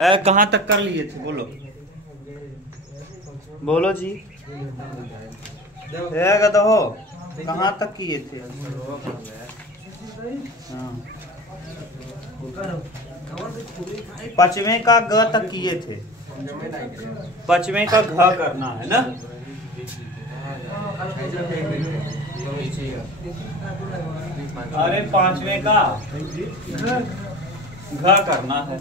कहाँ तक कर लिए थे बोलो, बोलो जी। गधो कहाँ तक किए थे? हाँ। पचवें का ग तक किए थे, पचवें का घ करना है ना। अरे पांचवें का घ करना है,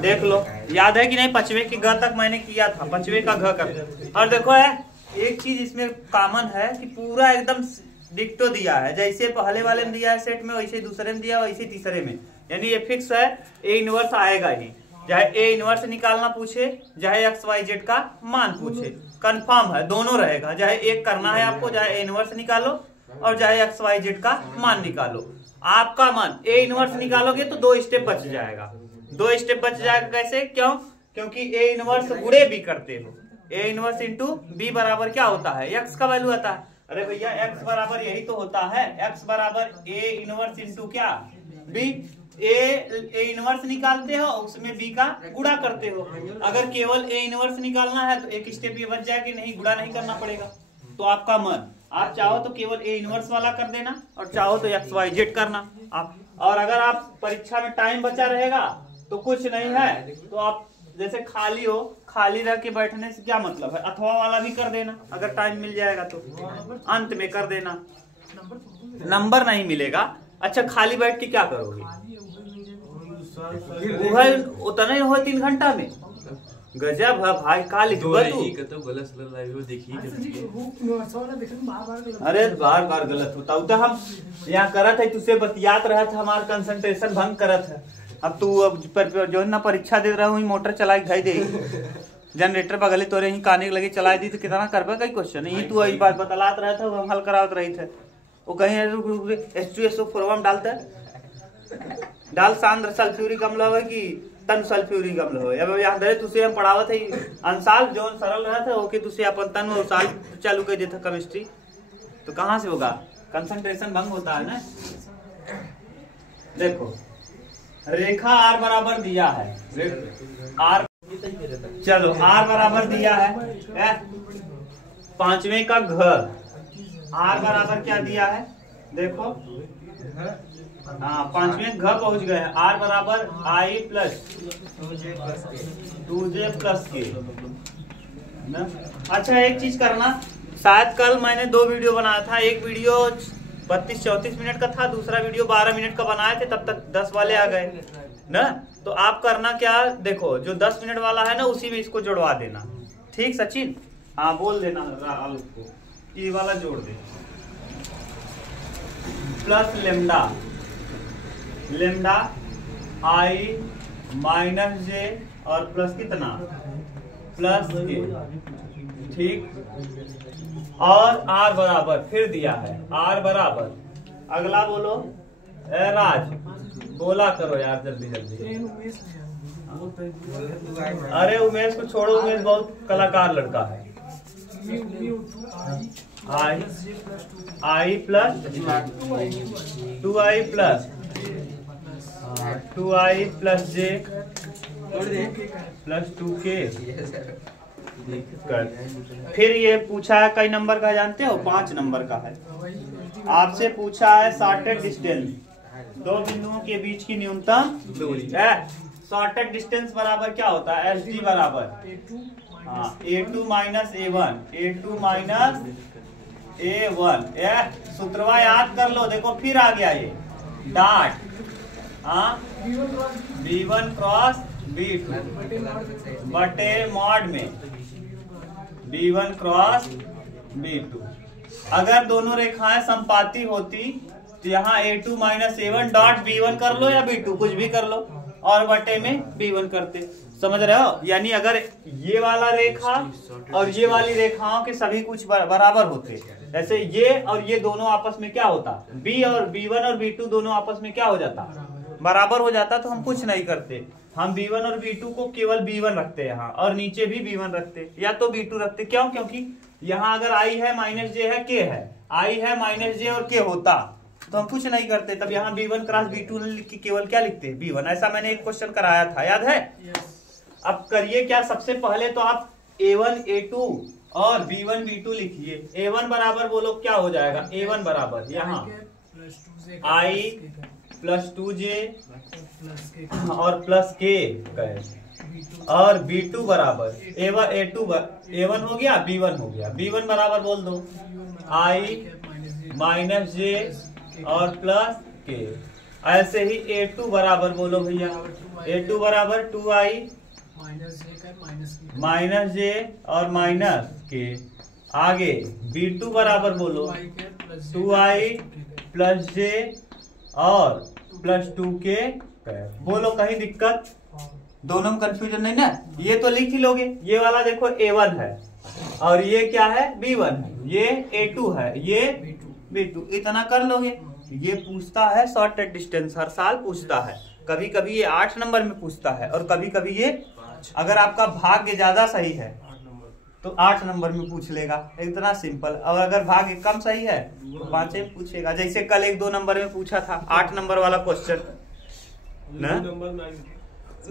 देख लो याद है कि नहीं? पचवें के ग तक मैंने किया था, पचवें का घ कर। और देखो है एक चीज इसमें कॉमन है कि पूरा एकदम डिक्टो दिया है, जैसे पहले वाले में दिया है सेट में, वैसे दूसरे में दिया, वैसे तीसरे में। यानी ये फिक्स है, ए इनवर्स आएगा ही, चाहे ए इनवर्स निकालना पूछे, चाहे एक्स वाई जेड का मान पूछे, कंफर्म है दोनों रहेगा। चाहे एक करना है आपको, चाहे ए इनवर्स निकालो और चाहे एक्स वाई जेड का मान निकालो। आपका मान ए इनवर्स निकालोगे तो 2 स्टेप बच जाएगा, 2 स्टेप बच जाएगा। कैसे? क्यों? क्योंकि ए इनवर्स गुणे भी करते हो, ए इनवर्स इंटू बी बराबर क्या होता है? एक्स का वैल्यू आता है। अरे भैया एक्स बराबर यही तो होता है, एक्स बराबर ए इनवर्स इंटू क्या? बी। ए इनवर्स निकालते हो, उसमें बी का गुणा करते हो। अगर केवल ए इनवर्स निकालना है तो एक स्टेप ये बच जाए कि नहीं, गुणा नहीं करना पड़ेगा। तो आपका मन, आप चाहो तो केवल ए इनवर्स वाला कर देना और चाहो तो एक्स वाई जेड करना आप। और अगर आप परीक्षा में टाइम बचा रहेगा तो कुछ नहीं है, तो आप जैसे खाली हो, खाली रह के बैठने से क्या मतलब है, अथवा वाला भी कर देना अगर टाइम मिल जाएगा तो, अंत में कर देना, नंबर नहीं मिलेगा। अच्छा खाली बैठ के क्या करोगे? उतना ही हो 3 घंटा में, गजब है भाई। का लिखवा तू? अरे बार बार गलत होता तो हम यहाँ करत है, तुझसे बतियात रहा था, हमारा कंसंट्रेशन भंग करत है। अब तू अब जो है ना परीक्षा दे रहा हूँ, मोटर चला के दे जनरेटर बगले तोरे ही काने लगे चला दी तो कितना करबा कई क्वेश्चन यही तू इस बात बतलात रहा था, हम हल करावत रही थे। वो कहीं H2SO फॉर्म डालता डाल सांद्र सल्फ्यूरिक अम्ल हो कि तन सल्फ्यूरिक अम्ल हो। अब यहाँ दे तुझसे हम पढ़ावत है अंसाल जो सरल रहा था ओके, तुझसे अपन तन और साल चालू कर देता केमिस्ट्री, तो कहाँ से होगा? कंसंट्रेशन भंग होता है ना। देखो रेखा आर बराबर दिया है, आर चलो आर बराबर दिया है, पांचवें का घ, आर बराबर क्या दिया है? देखो हाँ पांचवें घ पहुंच गए हैं। आर बराबर आई प्लस 2j प्लस के ना। अच्छा एक चीज करना, शायद कल मैंने 2 वीडियो बनाया था, एक वीडियो 32-34 मिनट का था, दूसरा वीडियो 12 मिनट का बनाए थे, तब तक 10 वाले आ गए ना। तो आप करना क्या, देखो जो 10 मिनट वाला है ना उसी में इसको जोड़वा देना, ठीक सचिन? हाँ बोल देना आलोक को, ये वाला जोड़ दे, plus lambda, lambda I minus J और प्लस कितना? प्लस के, ठीक। और आर बराबर फिर दिया है, आर बराबर अगला बोलो ए राज, बोला करो यार जल्दी जल्दी। अरे उमेश को छोड़ो, उमेश बहुत कलाकार लड़का है। I plus 2i plus 2i plus J plus 2k। फिर ये पूछा है कई नंबर का जानते हो? 5 नंबर का है। आपसे पूछा है शॉर्टेड डिस्टेंस, 2 बिंदुओं के बीच की न्यूनतम दूरी है। शॉर्टेड डिस्टेंस बराबर क्या होता है? एस डी बराबर A2 minus A1, A2 minus A1। सूत्रवा याद कर लो, देखो फिर आ गया ये डॉट, B1 क्रॉस B2 बटे मॉड में B1 क्रॉस B2। अगर दोनों रेखाएं संपाती होती तो यहाँ A2 minus A1 dot B1 कर लो या B2 कुछ भी कर लो और बटे में B1 करते, समझ रहे हो? यानी अगर ये वाला रेखा और ये वाली रेखाओं के सभी कुछ बराबर होते, जैसे ये और ये दोनों आपस में क्या होता, B और B1 और B2 दोनों आपस में क्या हो जाता? बराबर हो जाता। तो हम कुछ नहीं करते, हम B1 और B2 को केवल B1 रखते हैं यहाँ, और नीचे भी B1 रखते या तो B2 रखते। क्यों? क्योंकि यहाँ अगर I है माइनस J है K है, I है माइनस J और K होता तो हम कुछ नहीं करते, तब यहाँ B1 क्रॉस B2 लिख के केवल क्या लिखते? B1। ऐसा मैंने एक क्वेश्चन कराया था, याद है? अब करिए क्या, सबसे पहले तो आप A1 A2 और B1 B2 लिखिए। A1 बराबर बोलो क्या हो जाएगा, A1 बराबर यहाँ I प्लस 2J और प्लस K और B2 बराबर A1 हो गया, B1 हो गया। B1 बराबर बोल दो I माइनस J और प्लस K। ऐसे ही A2 बराबर बोलो भैया, A2 बराबर 2I माइनस J और माइनस K। आगे B2 बराबर बोलो 2I प्लस J और प्लस 2K। बोलो कहीं दिक्कत, दोनों में कंफ्यूजन नहीं ना। ये तो लिख ही लोगे, ये वाला देखो A1 है और ये क्या है B1 है, ये A2 है, ये B2, इतना कर लोगे। ये पूछता है शॉर्टेड डिस्टेंस, हर साल पूछता है। कभी कभी ये 8 नंबर में पूछता है और कभी कभी ये अगर आपका भाग्य ज्यादा सही है तो 8 नंबर में पूछ लेगा, इतना सिंपल। और अगर भाग्य कम सही है तो 5 में पूछेगा। जैसे कल 1-2 नंबर में पूछा था 8 नंबर वाला क्वेश्चन ना,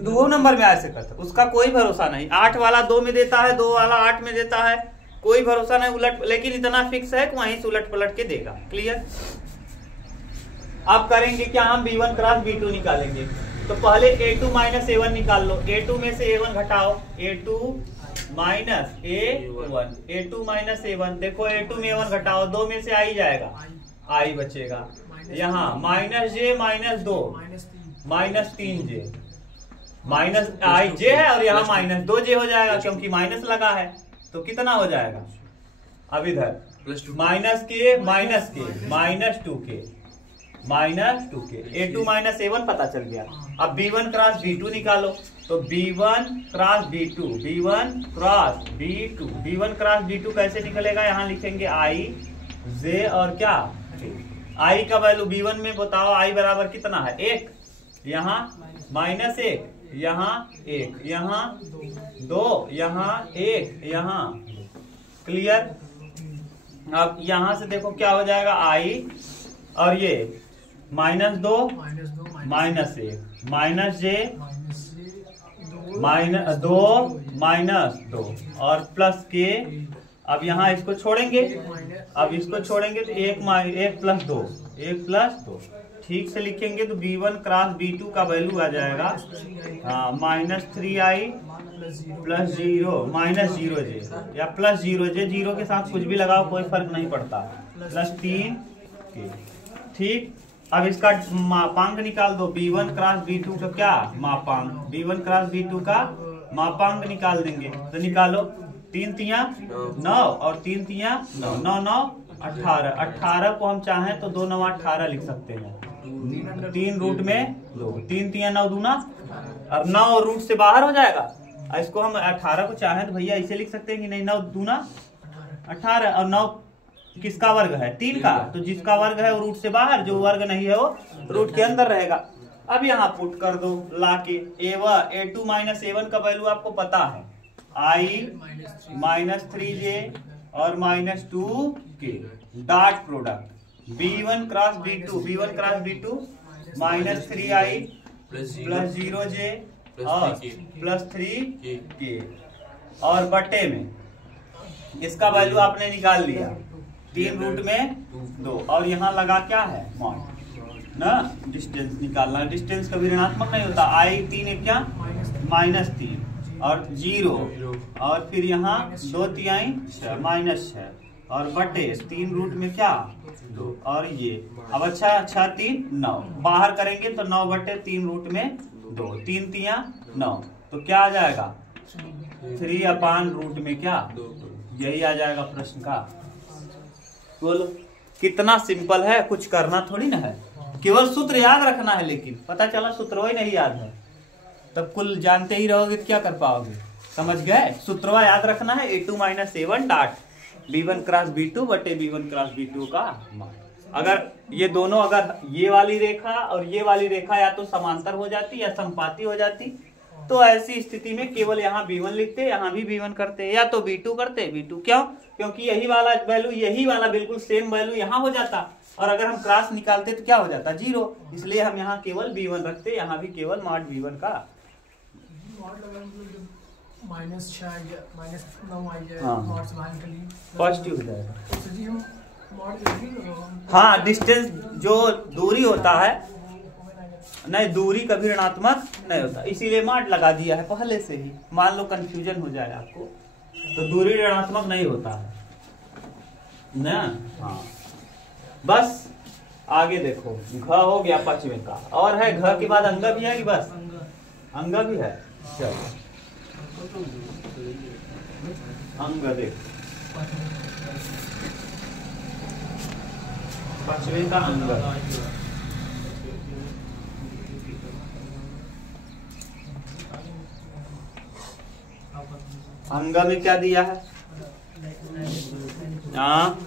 2 नंबर में ऐसे करता, उसका कोई भरोसा नहीं। 8 वाला 2 में देता है, 2 वाला 8 में देता है, कोई भरोसा नहीं उलट, लेकिन इतना फिक्स है कि वहीं से उलट पलट के देगा। क्लियर। अब करेंगे क्या, हम B1 क्रॉस B2 निकालेंगे। तो पहले A2 माइनस A1 निकाल लो। A2 में से A1 घटाओ, A2 minus A1, A2 minus A1। देखो A2 में A1 घटाओ, 2 में से I जाएगा, I बचेगा। यहाँ minus J minus 2 minus 3J, minus I J है और यहाँ माइनस 2J हो जाएगा क्योंकि माइनस लगा है। तो कितना हो जाएगा, अब इधर माइनस के minus 2K minus 2K। A2 minus A1 पता चल गया। अब B1 क्रॉस B2 निकालो। तो B1 cross B2, B1 cross B2, B1 cross B2 कैसे निकलेगा, यहाँ लिखेंगे I J और क्या I का वैल्यू B1 में बताओ, I बराबर कितना है 1, यहाँ माइनस 1, यहाँ 1, यहाँ 2, यहाँ 1, यहाँ। क्लियर। अब यहाँ से देखो क्या हो जाएगा, I और ये minus 2 minus 1 minus J minus 2 minus 2 और प्लस K। अब यहाँ इसको छोड़ेंगे, अब इसको छोड़ेंगे तो 1 प्लस 2, 1 प्लस 2 ठीक से लिखेंगे तो B1 क्रॉस B2 का वैल्यू आ जाएगा minus 3I plus 0 minus 0J या प्लस 0J। 0 के साथ कुछ भी लगाओ कोई फर्क नहीं पड़ता, प्लस 3K। ठीक। अब इसका मापांक निकाल दो। B1 क्रॉस B2 का क्या मापांक, B1 क्रॉस B2 का मापांक निकाल देंगे। तो निकालो, 3 तिया 9 और 3 तिया 9, 9 9 18। 18 को हम चाहें तो 2 9 18 लिख सकते हैं। 3 रूट में 2, 3 तिया 9 दूना, अब 9 रूट से बाहर हो जाएगा। इसको हम 18 को चाहें तो भैया ऐसे लिख सकते हैं कि नहीं, 9 दूना 18 और 9 किसका वर्ग है, 3 का। तो जिसका वर्ग है वो रूट से बाहर, जो वर्ग नहीं है वो रूट के अंदर रहेगा। अब यहाँ पुट कर दो लाके A2 माइनस A1 का वैल्यू आपको पता है, I माइनस 3J और minus 2K। Dot product B1 cross B2, B1 cross B2 minus 3I plus 0J और प्लस 3K और बटे में इसका वैल्यू आपने निकाल लिया, 3 रूट में 2 और यहाँ लगा क्या है मॉड ना, डिस्टेंस निकालना। डिस्टेंस कभी ऋणात्मक नहीं होता। I 3 एक क्या माइनस 3 और 0 और फिर यहाँ 2 तिहाई माइनस 6 और बटे 3 रूट में क्या 2 और ये। अब अच्छा 3 9 बाहर करेंगे तो 9 बटे 3 रूट में 2, 3 तिया 9 तो क्या आ जाएगा 3 रूट में क्या 2। यही आ जाएगा प्रश्न का। बोलो कितना सिंपल है, कुछ करना थोड़ी ना है, केवल सूत्र याद रखना है। लेकिन पता चला सूत्र ही नहीं याद है, तब कुल जानते ही रहोगे तो क्या कर पाओगे। समझ गए, सूत्रवा याद रखना है। A2 minus A1 dot B1 cross B2 बटे B1 क्रॉस B2 का मान। अगर ये दोनों, अगर ये वाली रेखा और ये वाली रेखा या तो समांतर हो जाती या संपाती हो जाती, तो ऐसी स्थिति में केवल यहाँ B1 लिखते, यहाँ भी B1 करते, या तो B2 करते। B2 क्यों, क्योंकि यही वाला वैल्यू, यही वाला बिल्कुल सेम वैल्यू यहाँ हो जाता, और अगर हम क्रॉस निकालते तो क्या हो जाता 0। इसलिए हम यहाँ केवल B1 रखते, यहाँ भी केवल मॉड B1 का -6 आ गया, -9 आ गया, हाँ। मॉड से बाहर निकली पॉजिटिव हो जाएगा। तो सर जी हम मॉड जल्दी हाँ, डिस्टेंस जो दूरी होता है नहीं, दूरी कभी ऋणात्मक नहीं होता, इसीलिए मॉड लगा दिया है पहले से ही। मान लो कंफ्यूजन हो जाए आपको, तो दूरी ऋणात्मक नहीं होता है ना। हाँ, बस आगे देखो, घ हो गया पांचवें का, और है घ के बाद अंग भी है कि बस अंग भी है। चलो अंग देख, पांचवें का अंग। अंग में क्या दिया है? हाँ,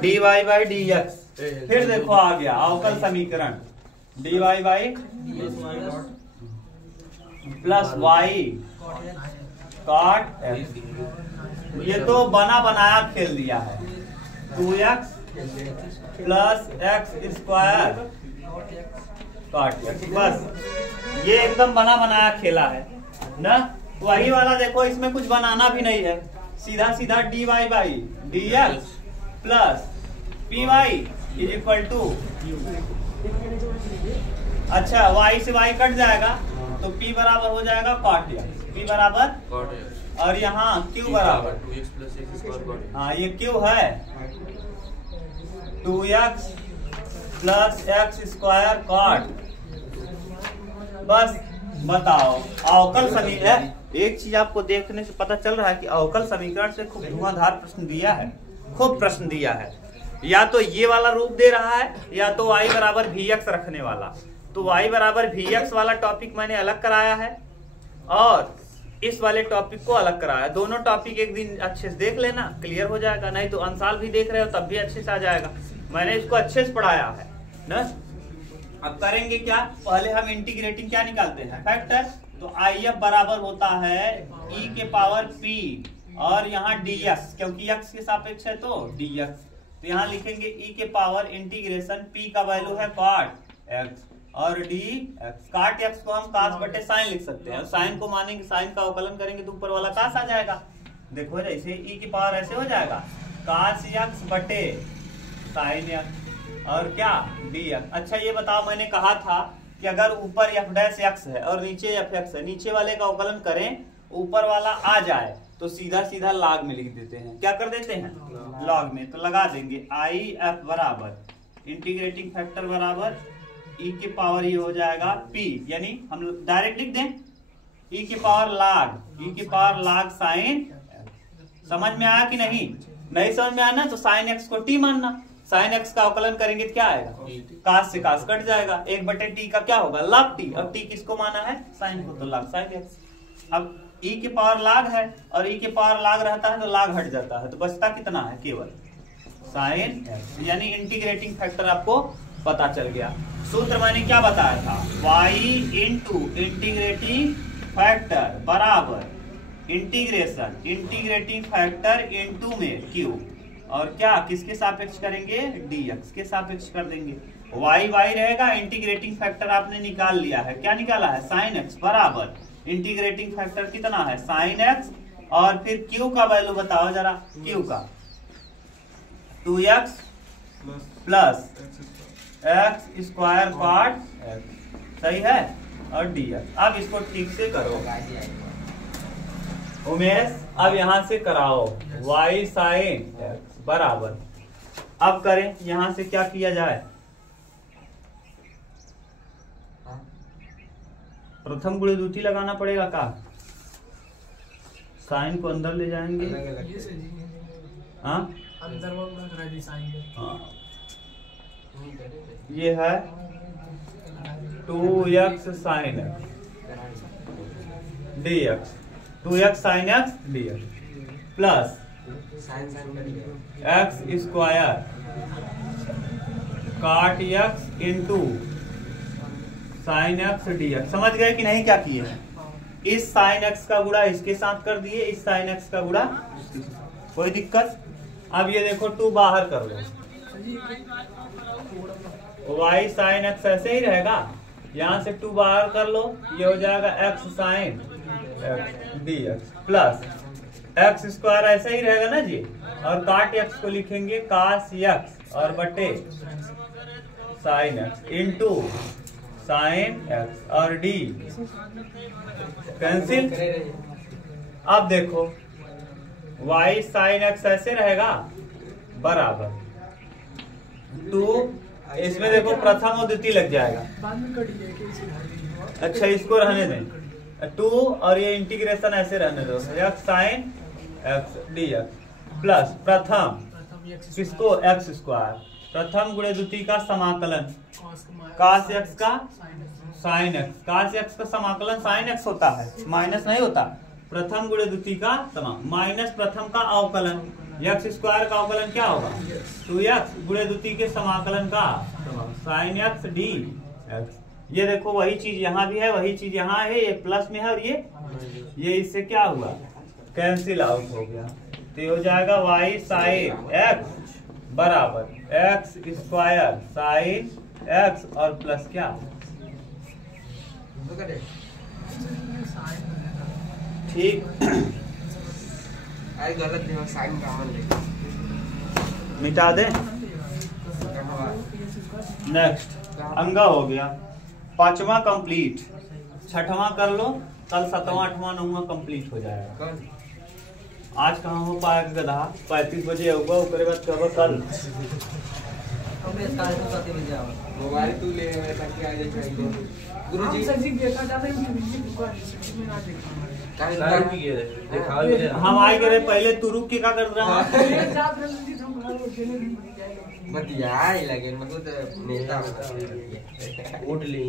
dy बाई डी एक्स। फिर देखो आ गया अवकल समीकरण, dy by plus y cot x. ये तो बना बनाया खेल दिया है, 2x plus x square cot x. बस ये एकदम बना बनाया खेला है ना। वही वाला देखो, इसमें कुछ बनाना भी नहीं है, सीधा सीधा dy by d x plus p y is equal to, अच्छा y से y कट जाएगा तो p बराबर हो जाएगा कॉट एक्स, p बराबर, और यहाँ q बराबर 2x, हाँ ये q है 2x plus x square cot. बस बताओ, अवकल समीकरण। एक चीज आपको देखने से पता चल रहा है कि अवकल समीकरण से खूब धुआंधार प्रश्न दिया है, खूब प्रश्न दिया है। या तो ये वाला रूप दे रहा है, या तो y बराबर वी एक्स रखने वाला। तो y बराबर वी एक्स वाला टॉपिक मैंने अलग कराया है, और इस वाले टॉपिक को अलग कराया। दोनों टॉपिक एक दिन अच्छे से देख लेना, क्लियर हो जाएगा। नहीं तो अंसाल भी देख रहे हो तब भी अच्छे से आ जाएगा। मैंने इसको अच्छे से पढ़ाया है ना। अब करेंगे क्या, पहले हम इंटीग्रेटिंग क्या निकालते हैं, फैक्टर। तो IF बराबर होता है e के पावर p, और यहाँ dx, क्योंकि x के सापेक्ष है तो dx। तो यहाँ लिखेंगे e के पावर इंटीग्रेशन p का वैल्यू है cot x, और dx। cot x को हम cos बटे साइन लिख सकते हैं। साइन को मानेंगे, साइन का अवकलन करेंगे तो ऊपर वाला cos आ जाएगा। देखो जैसे e की पावर ऐसे हो जाएगा cos x बटे साइन x, और क्या dx। अच्छा ये बताओ, मैंने कहा था कि अगर ऊपर f डैश x है और नीचे fx है, नीचे वाले का अवकलन करें ऊपर वाला आ जाए तो सीधा सीधा लॉग में लिख देते हैं। क्या कर देते हैं, लॉग में। तो लगा देंगे IF बराबर इंटीग्रेटिंग फैक्टर बराबर e के पावर ये हो जाएगा p, यानी हम डायरेक्ट लिख दें e के पावर लॉग साइन। समझ में आया कि नहीं? नहीं समझ में आया ना तो साइन x को t मानना। साइन x का अवकलन करेंगे तो क्या आएगा, कास से कास कट जाएगा, 1/t का क्या होगा, log t। अब t किसको माना है, साइन को, तो log साइन x। अब e के पावर log है, और e के पावर log रहता है तो log हट जाता है, तो बचता कितना है, केवल साइन x। यानी इंटीग्रेटिंग फैक्टर आपको पता चल गया। सूत्र मैंने क्या बताया था, y इंटू इंटीग्रेटिंग फैक्टर बराबर इंटीग्रेटिंग फैक्टर इंटू में q, और क्या किसके सापेक्ष करेंगे, dx के सापेक्ष कर देंगे। y रहेगा, इंटीग्रेटिंग फैक्टर आपने निकाल लिया है। क्या निकाला है, sin x बराबर इंटीग्रेटिंग फैक्टर कितना है, sin x, और फिर q का वैल्यू बताओ जरा, q का 2x plus x square cot x, सही है, और dx। अब इसको ठीक से करो उमेश, अब यहां से कराओ y sin x बराबर। अब करें, यहां से क्या किया जाए, प्रथम गुणे द्वितीय लगाना पड़ेगा का, साइन को अंदर ले जाएंगे, हाँ ये है 2x sin x dx, 2x sin x dx plus x square cot x into sine x dx। समझ गए कि नहीं क्या किए, इस साइन एक्स का गुणा इसके साथ कर दिए, इस साइन एक्स का गुणा, कोई दिक्कत। अब ये देखो 2 बाहर कर लो, वाई साइन एक्स ऐसे ही रहेगा, यहाँ से 2 बाहर कर लो, ये हो जाएगा x sine d x plus x square ऐसा ही रहेगा ना जी, और काट एक्स को लिखेंगे कास एक्स और बटे sine x into sine x और डी कैंसिल। अब देखो y साइन एक्स ऐसे रहेगा बराबर 2, इसमें देखो प्रथम और द्वितीय लग जाएगा। बाद में कट जाएगा। अच्छा इसको रहने दें 2 और ये इंटीग्रेशन ऐसे रहने दो, x sine x D x plus प्रथम किसको एक्स स्क्वायर, प्रथम गुणे द्वितीय का समाकलन कास एक्स का साइन एक्स, कास एक्स का समाकलन साइन एक्स होता है, माइनस नहीं होता, प्रथम गुणे द्वितीय का समाकलन माइनस प्रथम का अवकलन, एक्स स्क्वायर का अवकलन क्या होगा 2x गुणे द्वितीय के समाकलन का साइन एक्स डी एक्स। ये देखो वही चीज यहाँ भी है, वही चीज यहाँ है, ये प्लस में है और ये इससे क्या हुआ कैंसिल आउट हो गया, तो ये हो जाएगा y साइन एक्स बराबर एक्स स्क्वायर साइन एक्स और प्लस क्या ठीक गलत साइन कॉमन मिटा दे। नेक्स्ट अंगा हो गया, 5वां कंप्लीट, 6वां कर लो, कल 7वां 8वां 9वां कंप्लीट हो जाएगा। आज कहाँ हो पाएगा गधा, 35 बजे होगा, उसके बाद कब कल मोबाइल तू ले गुरुजी हम आए गए पहले, तू रुक के क्या कर रहा है लगे नेता वोट ले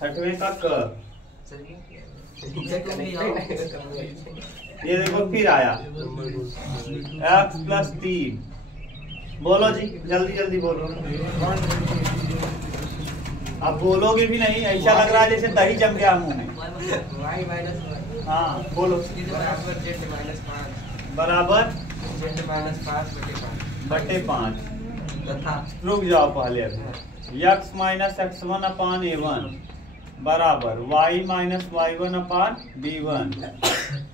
छठवें का क ये देखो फिर आया x प्लस 3, बोलो जी जल्दी जल्दी बोलो, अब बोलोगे भी नहीं, ऐसा लग रहा है जैसे दही जम गया मुंह में। हाँ बोलो बराबर बटे 5 तथा रुक जाओ पहले, अभी x माइनस x1 अपान a1 बराबर y माइनस y1 अपान b1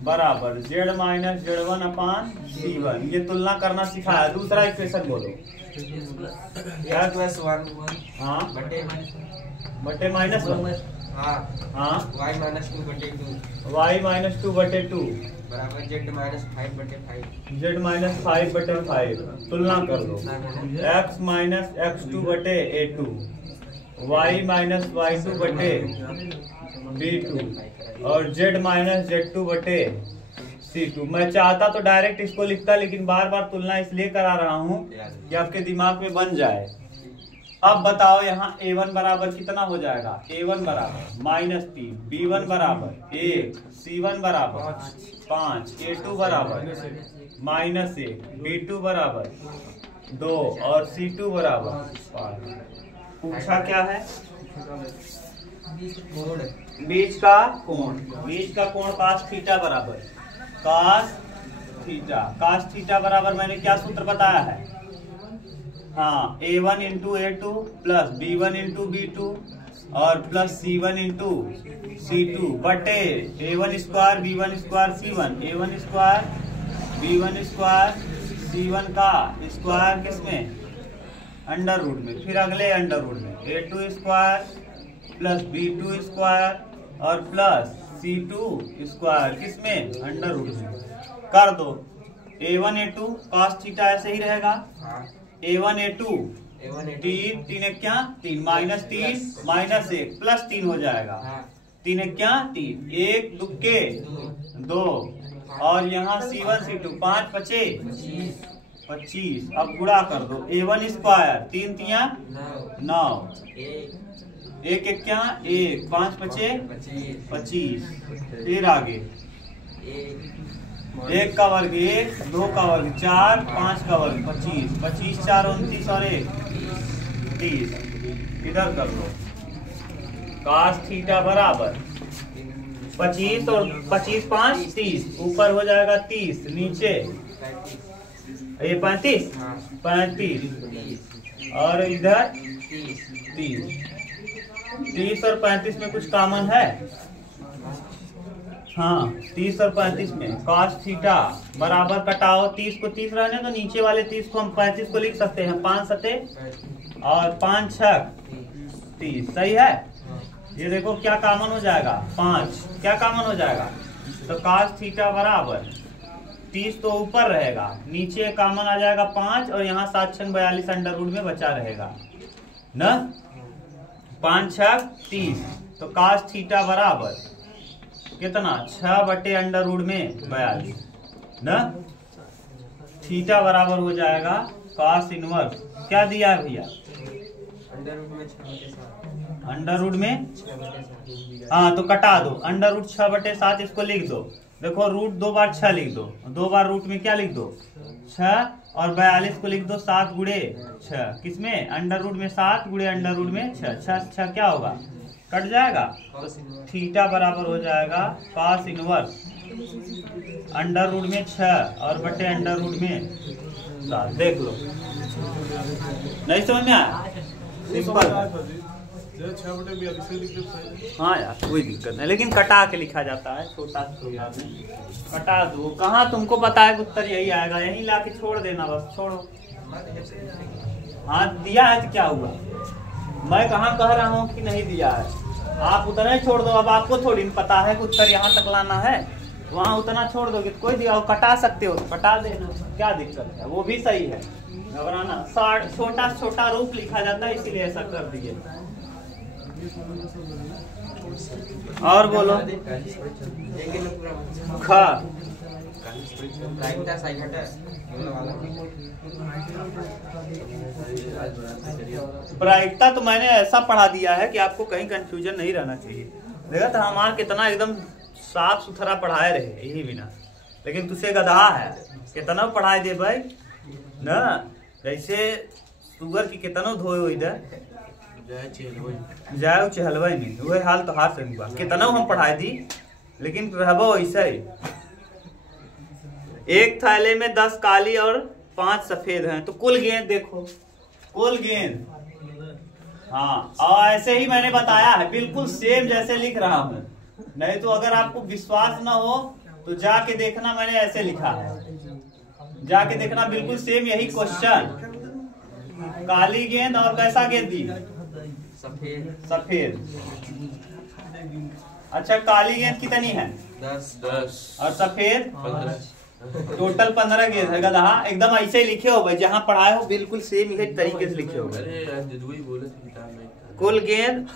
बराबर z माइनस z1 अपान c1। ये तुलना करना सिखाया। दूसरा इक्वेशन बोलो हाँ बटे माइनस हाँ y माइनस 2 बटे 2 y माइनस 2 बटे 2 बराबर z माइनस 5 बटे 5 z माइनस 5 बटे 5। तुलना कर लो x माइनस x2 बटे a2 y माइनस y2 बटे b2 और z माइनस z2 बटे c2। मैं चाहता तो डायरेक्ट इसको लिखता, लेकिन बार बार तुलना इसलिए करा रहा हूँ कि आपके दिमाग में बन जाए। अब बताओ यहाँ a1 बराबर कितना हो जाएगा, a1 बराबर -3, b1 बराबर 1, c1 बराबर 5, a2 बराबर -1, b2 बराबर 2 और c2 बराबर 5। पूछा क्या है, बीच का कोण, बीच का कोण कास थीटा बराबर कास थीटा, कास थीटा बराबर मैंने क्या सूत्र बताया है, हाँ a1 into a2 plus b1 into b2 और प्लस c1 इंटू c2 बटे a1 square b1 square c1, a1 square b1 square c1 का स्क्वायर किसमें अंडर रूट में, फिर अगले अंडर रूट में a2 square plus b2 square और plus c2 square किसमें अंडर रूट में। कर दो a1 a2 cos थीटा ऐसे ही रहेगा, a1 a2 3 एक क्या 3 -3 -1 प्लस 3 हो जाएगा, 3 एक क्या 3 1 दुक्के 2 और यहाँ c1 c2 5 बचे 25। अब गुणा कर दो a1 स्क्वायर 3 तिया 9 1 एक क्या 1 5 बचे 25। फिर आगे 1 का वर्ग 1 2 का वर्ग 4 5 का वर्ग 25 25 4 29 और 1 30। इधर कर लो cos थीटा बराबर 25 और 25 5 30, ऊपर हो जाएगा 30, नीचे ये 35 हाँ 35 30 और इधर 30 30 और 35 में कुछ कॉमन है। हाँ 30 और 35 में cos थीटा बराबर कटाओ 30 को 30 रहने तो नीचे वाले 30 को हम 35 को लिख सकते हैं 5 सते और 5 छक 30 सही है। ये देखो क्या कॉमन हो जाएगा 5 क्या कॉमन हो जाएगा तो cos थीटा बराबर 30 तो ऊपर रहेगा नीचे कॉमन आ जाएगा 5 और यहाँ 7 छक 42 अंडर रूट में बचा रहेगा न 5 छक 30 तो cos थीटा बराबर कितना 6 बटे अंडर रूट में 42 न थीटा बराबर हो जाएगा cos इनवर्स क्या दिया है भैया अंडर रूट में 6/7 अंडर रूट में 6/7 हाँ तो कटा दो अंडर रूट 6/7 इसको लिख दो। देखो रूट 2 बार 6 लिख दो 2 बार रूट में क्या लिख दो 6 और 42 को लिख दो 7 गुणे 6 किसमें अंडर रूट में 7 गुणे अंडर रूट में 6 क्या होगा कट जाएगा थीटा बराबर हो जाएगा cos इनवर्स अंडर रूट में 6 और बटे अंडर रूट में 7। देख लो नहीं समझ में आया सिंपल। हाँ यार कोई दिक्कत नहीं लेकिन कटा के लिखा जाता है छोटा कटा दो कहाँ तुमको पता है उत्तर यही आएगा यही ला के छोड़ देना बस छोड़ो। हाँ दिया है तो क्या हुआ मैं कहाँ कह रहा हूँ कि नहीं दिया है आप उतना ही छोड़ दो। अब आपको थोड़ी पता है कि उत्तर यहाँ तक लाना है वहाँ उतना छोड़ दोगे तो कोई दिया कटा सकते हो कटा देना क्या दिक्कत है वो भी सही है घबराना छोटा छोटा रूप लिखा जाता है इसीलिए ऐसा कर दिए। और बोलो खा प्रायिकता तो मैंने ऐसा पढ़ा दिया है कि आपको कहीं कंफ्यूजन नहीं रहना चाहिए। देखा था हमारा कितना एकदम साफ सुथरा पढ़ाए रहे यही बिना लेकिन तुझसे गधा है कितना पढ़ाए दे भाई न जैसे सुगर की कितना धोए इधर जाए चहलवा नहीं वही हाल तो हाथ से हुआ कितना हम पढ़ाए दी लेकिन रहबो ऐसा ही। एक थैले में 10 काली और 5 सफेद हैं तो कुल गेंद देखो कुल गेंद हाँ और ऐसे ही मैंने बताया है बिल्कुल सेम जैसे लिख रहा हूँ नहीं तो अगर आपको विश्वास न हो तो जाके देखना मैंने ऐसे लिखा है जाके देखना बिल्कुल सेम यही क्वेश्चन काली गेंद और कैसा गेंद दी सफेद। अच्छा काली गेंद कितनी है 10 और सफेद 15 टोटल 15 गेंद है गधा एकदम ऐसे ही लिखे हो भाई जहाँ पढ़ाए हो बिल्कुल सेम यही तरीके से लिखे हो कुल गेंद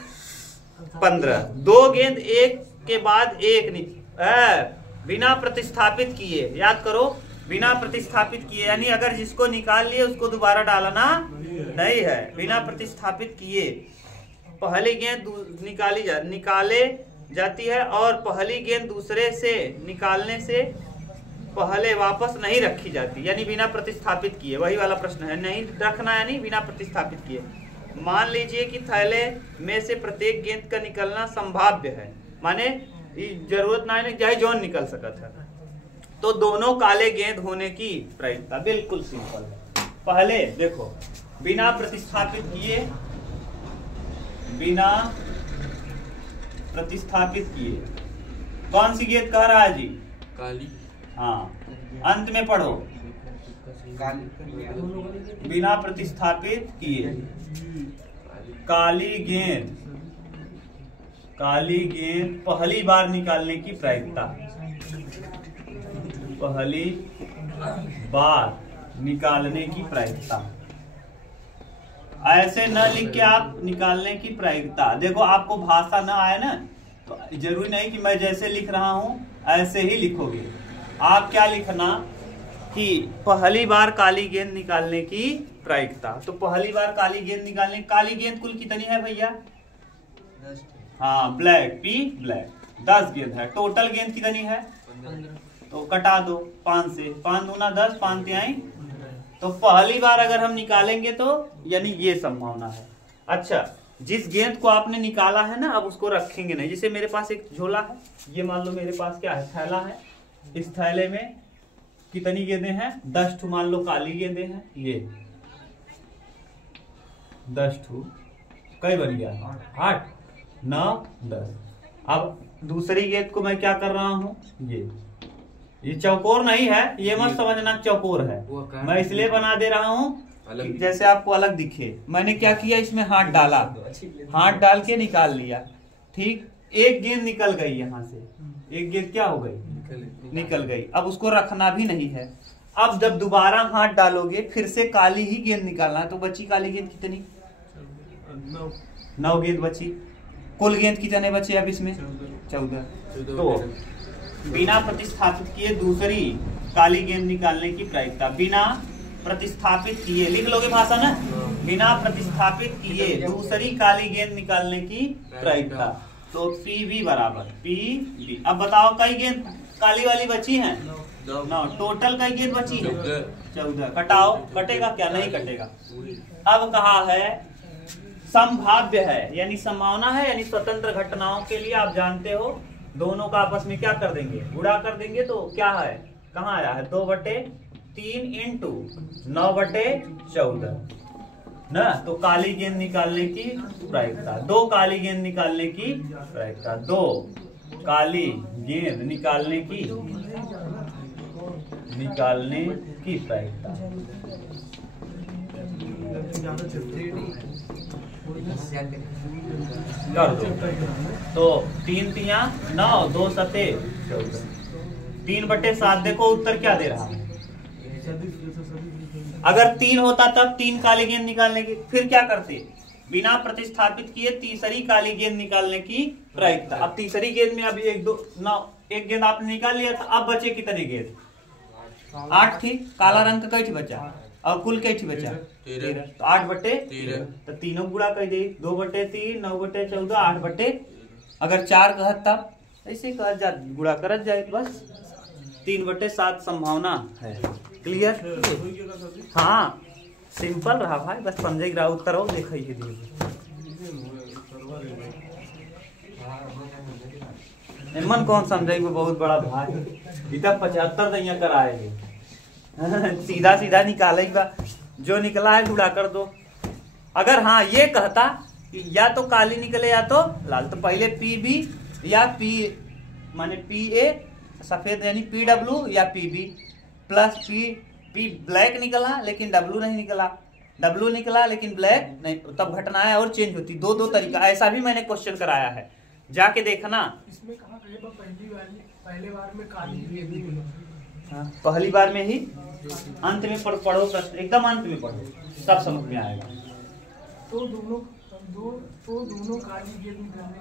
15 2 गेंद एक के बाद एक बिना प्रतिस्थापित किए याद करो बिना प्रतिस्थापित किए यानी अगर जिसको निकाल लिए उसको दोबारा डालना नहीं है बिना प्रतिस्थापित किए पहली गेंद निकाले जाती है और पहली गेंद दूसरे से निकालने से पहले वापस नहीं रखी जाती यानी बिना प्रतिस्थापित किए वही वाला प्रश्न है नहीं रखना यानी बिना प्रतिस्थापित किए। मान लीजिए कि थैले में से प्रत्येक गेंद का निकलना संभाव्य है माने जरूरत ना है चाहे जोन निकल सकता है तो दोनों काले गेंद होने की प्रायिकता बिल्कुल सिंपल है। पहले देखो बिना प्रतिस्थापित किए कौन सी गेंद कह रहा है जी काली हाँ अंत में पढ़ो बिना प्रतिस्थापित किए काली गेंद पहली बार निकालने की प्रायिकता पहली बार निकालने की प्रायिकता ऐसे न लिख के आप निकालने की प्रायिकता देखो आपको भाषा न आए ना तो जरूरी नहीं कि मैं जैसे लिख रहा हूं ऐसे ही लिखोगे आप क्या लिखना कि पहली बार काली गेंद निकालने की प्रायिकता तो पहली बार काली गेंद निकालने काली गेंद कुल कितनी है भैया हाँ ब्लैक ब्लैक 10 गेंद है टोटल गेंद कितनी है तो कटा दो 5 से 5 दूना 10 5 तिहाई तो पहली बार अगर हम निकालेंगे तो यानी ये संभावना है। अच्छा जिस गेंद को आपने निकाला है ना अब उसको रखेंगे नहीं जैसे मेरे पास एक झोला है ये मान लो मेरे पास क्या है थैला है इस थैले में कितनी गेंदें हैं? 10 ठू मान लो काली गेंदें हैं। ये 10 ठू कई बन गया? 8 9 10। अब दूसरी गेंद को मैं क्या कर रहा हूँ? ये चौकोर नहीं है, ये मत समझना चौकोर है, मैं इसलिए बना दे रहा हूँ जैसे आपको अलग दिखे। मैंने क्या किया, इसमें हाथ डाला, हाथ डाल के निकाल लिया। ठीक, एक गेंद निकल गई यहाँ से, एक गेंद क्या हो गई? निकल गई। अब उसको रखना भी नहीं है। अब जब दोबारा हाथ डालोगे फिर से काली ही गेंद निकालना है। तो बची काली गेंद कितनी? 9 गेंद बची। कुल गेंद कितने बचे अब इसमें? 14। तो बिना प्रतिस्थापित किए दूसरी काली गेंद निकालने की प्रायिकता, बिना प्रतिस्थापित किए, लिख लोगे भाषा ना, बिना प्रतिस्थापित किए दूसरी काली गेंद निकालने की प्रायिकता। तो PB बराबर PB। अब बताओ कई गेंद काली वाली बची हैं? 9। टोटल कई गेंद बची है? 14। कटाओ, कटेगा क्या? नहीं कटेगा। अब कहा है संभाव्य है, यानी संभावना है, यानी स्वतंत्र घटनाओं के लिए आप जानते हो दोनों का आपस में क्या कर देंगे? गुणा कर देंगे। तो क्या है, कहाँ आया है? 2/3 इंटू 9/14 ना। तो काली गेंद निकालने की प्रायिकता, 2 काली गेंद निकालने की प्रायिकता, 2 काली गेंद निकालने की प्रायिकता। कर दो। तो 3 तिया 9, 2 सते 14, 3/7। देखो उत्तर क्या दे रहा है। अगर 3 होता तब 3 काली गेंद निकालने की, फिर क्या करते? बिना प्रतिस्थापित किए तीसरी काली गेंद निकालने की प्रायिकता। अब तीसरी गेंद में अभी 1 2 9 एक गेंद आपने निकाल लिया था। अब बचे कितने गेंद? 8 थी। काला रंग का कई बचा और कुल कई बचा? 13। तो 8/13। तो तीनों गुणा कर दे, 2/3 9/14 8/, अगर 4 कहत तब ऐसे कह जा, गुणा करत जाए बस। 3/7 संभावना है। क्लियर? हाँ, सिंपल रहा भाई, बस समझे रहा। उत्तर हो देखिए मन कौन समझे, बहुत बड़ा भाई इतना 75 दैया कराए सीधा सीधा निकाले जो निकला है गुड़ा कर दो। अगर हाँ ये कहता कि या तो काली निकले या तो लाल, तो पहले PB या P माने PA सफेद यानी PW या PB प्लस P ब्लैक निकला लेकिन W नहीं निकला, W निकला लेकिन ब्लैक नहीं, तब घटनाएं और चेंज होती। दो तरीका, ऐसा भी मैंने क्वेश्चन कराया है, जाके देखना। इसमें कहा पहले बार में काली गेंद मिला। पहली बार में ही अंत में पढ़ो प्रश्न, एकदम अंत में पढ़ो, सब समझ में आएगा। तो दोनों काली गेंद निकलने।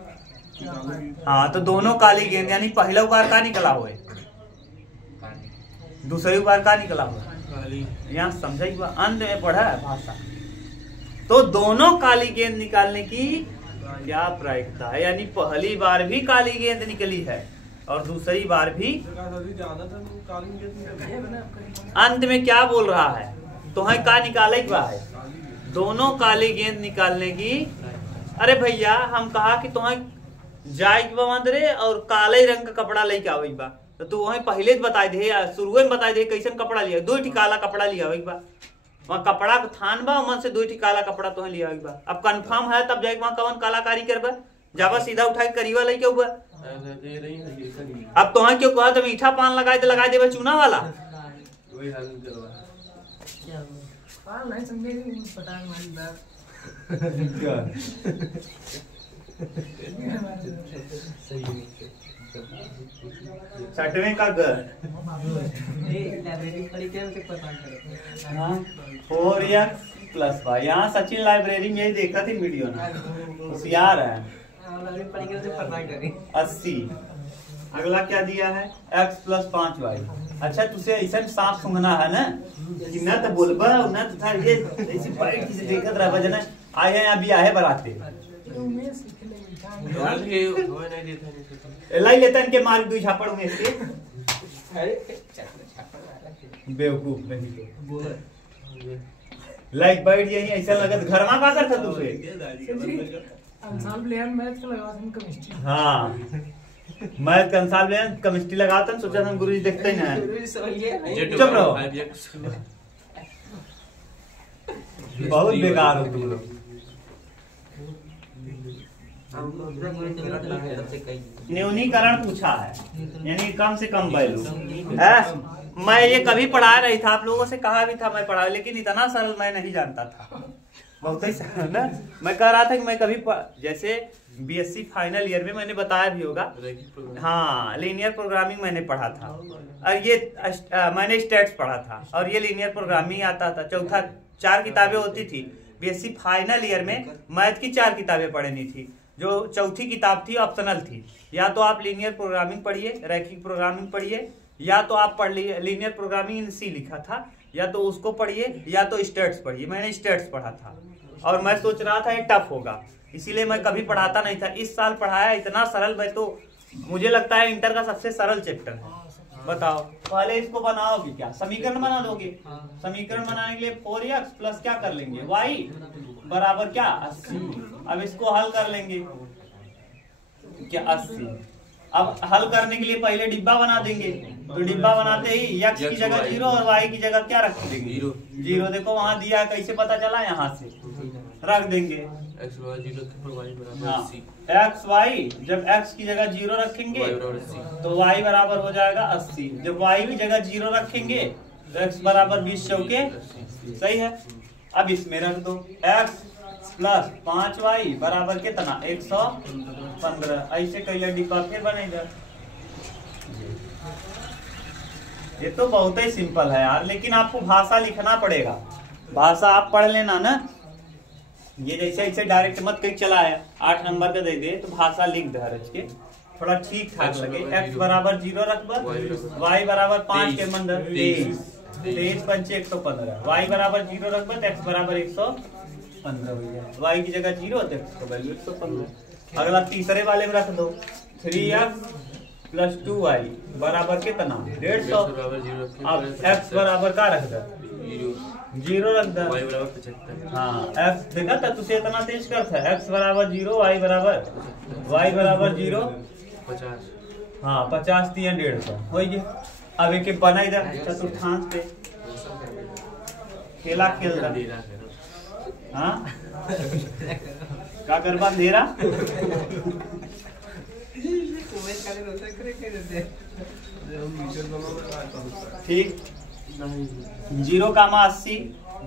हाँ, तो दोनों काली गेंद यानी पहला बार का निकला हुआ, दूसरी बार का निकला हुआ, यहाँ समझाई हुआ, अंत में पढ़ा है भाषा। तो दोनों काली गेंद निकालने की क्या प्रायिकता है, यानी पहली बार भी काली गेंद निकली है और दूसरी बार भी। अंत में क्या बोल रहा है, तुम्हें का निकाले हुआ है, दोनों काली गेंद निकालने की। अरे भैया हम कहा कि तुम्हें जाए रे और काले रंग का कपड़ा लेके आवे बा, तो तू वहीं पहले बता दे, शुरू में बता दे कैसन कपड़ा लिया, 2 ठी काला कपड़ा लिया बा, वहाँ कपड़ा थान बा मन से 2 ठी काला कपड़ा तो लिया बा। अब कंफर्म है तब जाके वहाँ कौन कलाकारी करबा, जाबा सीधा उठा के करीवा लेके हुआ। अब तुम्हें क्यों कहा, तो मीठा पान लगा दे चूना वाला। नहीं समझे पटांग वाली बात। 6वें का घर 4x+5। यहाँ सचिन लाइब्रेरी में देखा थी वीडियो ना, होशियार है। 80। अगला क्या दिया है, x+5y। अच्छा तुझे ऐसा सांप सूंघना है ना कि ना तो बोलबा ना तो था ये ऐसी बाइक किसी देखत रहा बजना आए हैं अभी आए बराते लाई लेता इनके मार 2 झापड़ में से बेवकूफ नहीं तो लाइक बैठ यही ऐसा लगत घर में का करता तुझे अंसाल प्लेयर मैथ का लगा था केमिस्ट्री। हाँ मैथ कंसाल में केमिस्ट्री लगाता हूँ, सोचा हम गुरुजी देखते ही ना है। चुप रहो, बहुत बेकार हो तुम लोग। न्यूनीकरण पूछा है, यानी कम से कम वैल्यू। मैं ये कभी पढ़ा रही था, आप लोगों से कहा भी था मैं पढ़ा, लेकिन इतना सरल मैं नहीं जानता था, बहुत ही सरल ना। मैं कह रहा था कि मैं कभी जैसे बीएससी फाइनल ईयर में मैंने बताया भी होगा, हाँ लीनियर प्रोग्रामिंग मैंने पढ़ा था, और ये मैंने स्टैट्स पढ़ा था, और ये लीनियर प्रोग्रामिंग आता था। चौथा 4 किताबें होती थी बीएससी फाइनल ईयर में, मैथ की 4 किताबें पढ़नी थी, जो चौथी किताब थी ऑप्शनल थी। या तो आप लीनियर प्रोग्रामिंग पढ़िए, रैखिक प्रोग्रामिंग पढ़िए, या तो आप पढ़ लिए लीनियर प्रोग्रामिंग इन सी लिखा था, या तो उसको पढ़िए, या तो स्टैट्स पढ़िए। मैंने स्टैट्स पढ़ा था और मैं सोच रहा था ये टफ होगा, इसीलिए मैं कभी पढ़ाता नहीं था। इस साल पढ़ाया, इतना सरल, मैं तो मुझे लगता है इंटर का सबसे सरल चैप्टर है। बताओ, पहले इसको बनाओगे क्या, समीकरण बना दोगे। समीकरण बनाने के लिए 4x प्लस क्या कर लेंगे, y बराबर क्या 80। अब इसको हल कर लेंगे, क्या 80। अब हल करने के लिए पहले डिब्बा बना देंगे, तो डिब्बा बनाते ही x की जगह 0 और y की जगह क्या रख देंगे, 0। देखो वहां दिया, कैसे पता चला, यहाँ से रख देंगे x y 0 पर y बराबर हाँ, 80। x y जब x की जगह 0 रखेंगे तो y बराबर हो जाएगा 80। जब y की जगह 0 रखेंगे तो x बराबर 20 चौके, सही है। अब इसमें रख दो x प्लस 5y बराबर कितना 115। ऐसे कैले डिब्बा फिर बनेगा। ये तो बहुत ही सिंपल है यार, लेकिन आपको भाषा लिखना पड़ेगा। भाषा आप पढ़ लेना ना, ये जैसे ऐसे डायरेक्ट मत कहीं चला है 8 नंबर का दे दे, तो भाषा लिख दे हर के थोड़ा ठीक ठाक लगे। x बराबर 0 रखब, y बराबर 5 के मंदर 23, 23 पंचे 115, y बराबर 0 रखब, x बराबर 115 हो जाए। y की जगह 0 तो x का वैल्यू 115। अगला तीसरे वाले में रख दो 3x प्लस 2y बराबर कितना 150। अब x बराबर का रख दो 0 रख दो, y बराबर 75। हाँ x देखा था तुझे इतना तेज करता है, x बराबर 0 y बराबर 0 50। हाँ 50 दिया 150 हो गया। अब एक बना इधर चतुर्थांश पे खेला खेल रहा, हाँ क्या करबा अंधेरा ठीक। 0 कामा 80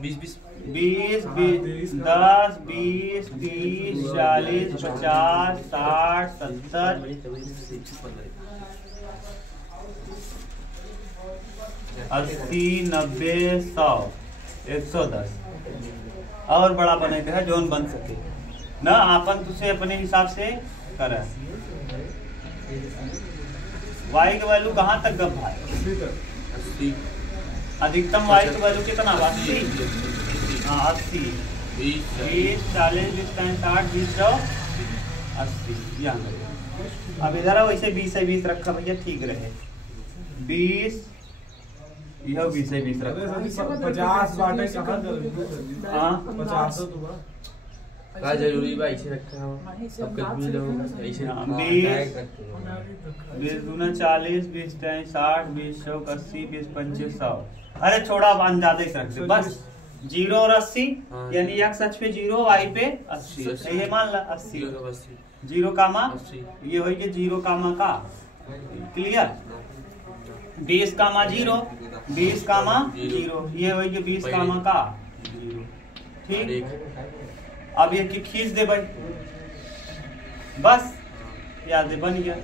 20 20 10 20 30 40 50 60 70 80 90 100 110 और बड़ा बने है जोन बन सके न, आपन तुझे अपने हिसाब से कर। वाई का वैल्यू कहाँ तक गप भाई, अधिकतम वाई का वैल्यू कितना 80, हाँ 80 20 40 20 60 20 80 यहाँ। अब इधर वैसे 20 से 20 रखा भैया ठीक रहे, 20 यह 20 से 20 रखा 50 बाटे हाँ 50 का जरूरी बा ऐसे रखा हो सब कुछ भी लोग ऐसे 20 दूना 40 20 60 20 चौक 80 20 25 100। अरे छोड़ा अब अंदाजे से रख दे बस 0 और 80 यानी x अक्ष पे 0 y पे 80 ये मान ला 80 0 कामा ये हो गया 0 कामा का क्लियर, 20 कामा 0 20 कामा 0 ये हो गया 20 कामा का 0 ठीक। अब ये खींच दे भाई बस याद है बन गया।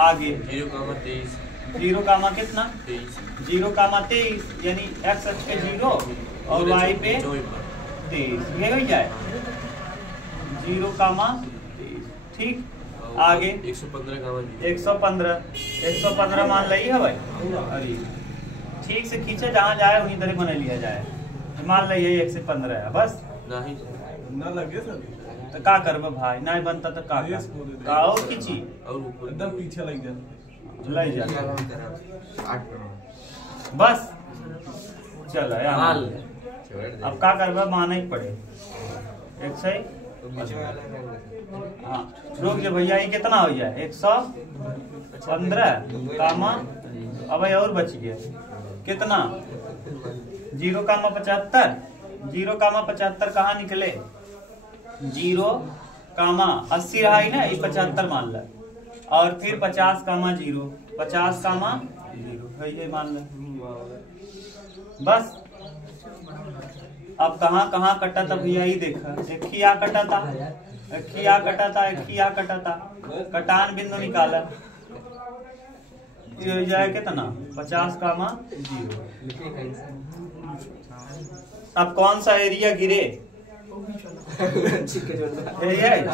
आगे 0 कामा 23 0 कामा कितना 23 0 कामा 23 यानी x अक्ष पे 0 और y पे 23 ये हो जाए 0 कामा 23 ठीक। आगे 115 कामा 115 मान ली है भाई, अरे ठीक से खींचे जहाँ जाए वहीं तरह बना लिया जाए, मान ली 115 है बस नहीं ना लगे सर तो का करब भाई, नहीं बनता तो का और खींची और ऊपर एकदम पीछे लग जाए ले जा बस चलो यार। अब का करबा माना ही पड़े 100 हाँ रुक जा भैया, ये कितना हो गया 115 कामा, अब और बच गया कितना 0,75, 0,75 कहाँ निकले 0,80 रहा ही ना, ये 75 मान ल, और फिर 50,0, 50,0 है ये मान ल बस। अब कहाँ कहाँ कटा था भैया, ही देखा एक ही आ कटा था, एक ही आ कटा था, एक ही आ कटा था, कटान बिंदु निकाला, ये हो जाए कितना 50,0। अब कौन सा एरिया गिरे, ये है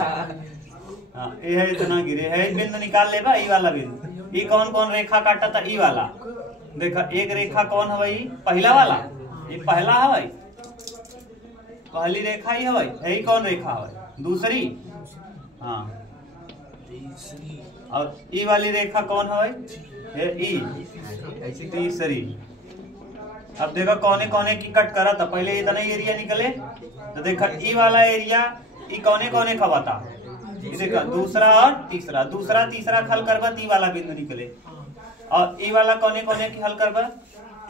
हाँ, ये है इतना गिरे है, बिंदु निकाल लेबा, ई वाला बिंदु, ई कौन कौन रेखा काटा था, ई वाला देखा, एक रेखा कौन हवाई पहला वाला, ये पहला हवाई, पहली रेखा ही हवाई, यही कौन रेखा हवाई दूसरी, हाँ और ई वाली रेखा कौन हवाई, ई तीसरी। अब देखा कौने कौने की कट करा था, पहले इतना ही एरिया निकले तो देखा ई वाला एरिया, ई कौने कौने खवा था, देखा दूसरा और तीसरा, दूसरा तीसरा हल करबा ई वाला बिंदु निकले, और ई वाला कौने कौने की हल करबा,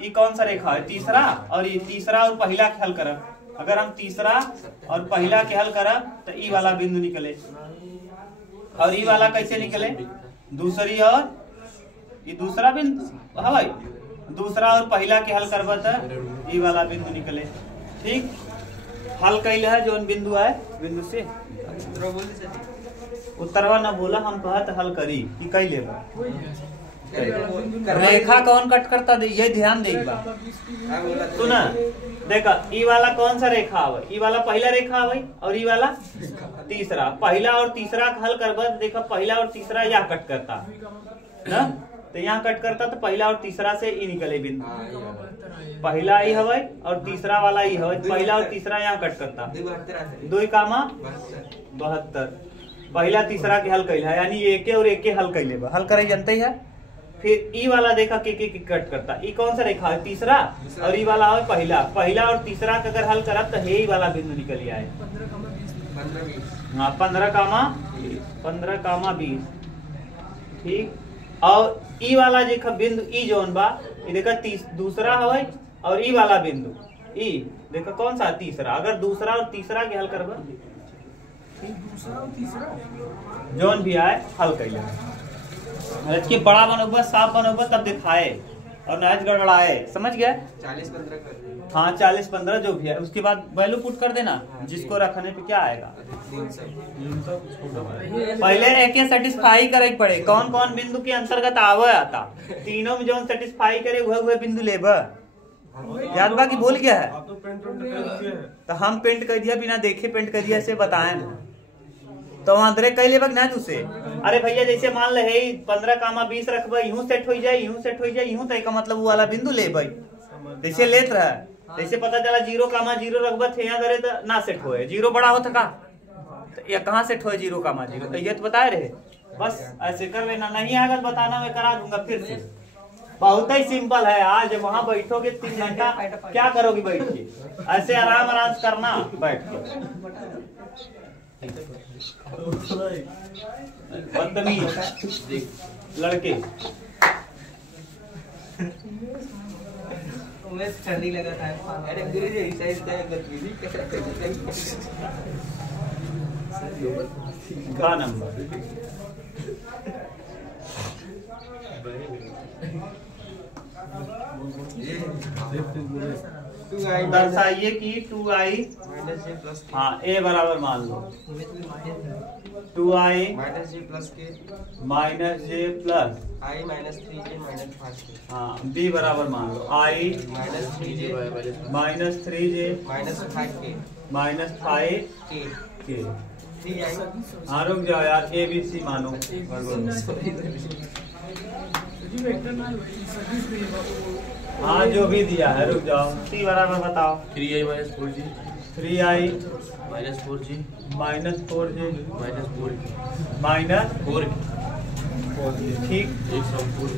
ई कौन सा रेखा है तीसरा, और ये तीसरा और पहला के हल करब, अगर हम तीसरा और पहला के हल करब तो ई वाला बिंदु निकले, और ई वाला कैसे निकले दूसरी, और ये दूसरा बिंदु हवाई, दूसरा और पहला के हल करबा तो ई वाला बिंदु निकले। ठीक हल कैल है जो बिंदु है, बिंदु से उत्तरवा न बोला, हम कहत हल करी कि कई लेबा, रेखा कौन कट करता दे, ये ध्यान दे सुना, देखा ई वाला कौन सा रेखा आवे, ई वाला पहला रेखा आवे और ई वाला तीसरा, पहला और तीसरा हल करबा, देखा पहला और तीसरा यहाँ कट करता ना, तो यहाँ कट करता तो पहला और तीसरा से ई निकले बिंदु, पहला ई हवे और तीसरा वाला ई हवे, पहला और तीसरा यहाँ कट करता 2,72, पहला तीसरा के हल कैल है, यानी एक और एक हल कैले बा, हल करे जानते है। फिर ई वाला देखा के कट करता, ई कौन सा रेखा है तीसरा, और ई वाला है पहला, पहला और तीसरा का अगर हल करा तो हे वाला बिंदु निकल आए, हाँ 15,20। ठीक और ई वाला देखा बिंदु ई जोन बा, ये देखा दूसरा है, और ई वाला बिंदु ई देखा कौन सा तीसरा, अगर दूसरा और तीसरा के हल करबा, जोन भी आए हल कर के बड़ा बनोबा साफ बनोबा तब दिखाए और नाच गड़बड़ाए, समझ गया 40-15 कर, हाँ 40-15 जो भी है, उसके बाद वैल्यू पुट कर देना, जिसको रखने पे क्या आएगा, पहले एक सेटिस्फाई करे पड़े, कौन कौन बिंदु के अंतर्गत आवे आता, तीनों में जो सेटिस्फाई करे वह बिंदु लेबा, याद बा कि बोल गया है, तो हम पेंट कर दिया बिना देखे पेंट कर दिया से बताए ना, तो अंदर कई लेबक ना तुसे, अरे भैया जैसे मान ले 15,20 रखबा, यूं सेट हो जाए, यूं सेट हो जाए, यूं तो का मतलब वो वाला बिंदु ले भाई, जैसे लेत रहा, जैसे पता चला 0,0 रखबा थे यहाँ दरे तो ना सेट होए, 0 बड़ा होता का, तो ये कहाँ सेट होए 0,0, ये तो बताए रहे, बस ऐसे कर लेना, नहीं आएगा बताना, मैं करा दूंगा फिर से, बहुत ही सिंपल है। आज वहाँ बैठोगे 3 घंटा क्या करोगे बैठ के, ऐसे आराम आराम करना बैठ के, बदतमीज लड़के, ठंडी लगा था, अरे गुरुजी ऐसा इसका गतिविधि का नंबर दर्शाइए कि 2i हाँ a बराबर मान लो 2i minus J plus i minus 3j minus 5k, हाँ b बराबर मान लो i minus 3j minus 3j minus 5k minus 5k। 3i, हाँ रुक जाओ यार, a b c मानो, हाँ जो भी दिया है, रुक जाओ, c बराबर बताओ 3i minus 4j 3i minus 4j minus 4j minus 4k minus 4k, ठीक, एक समकोण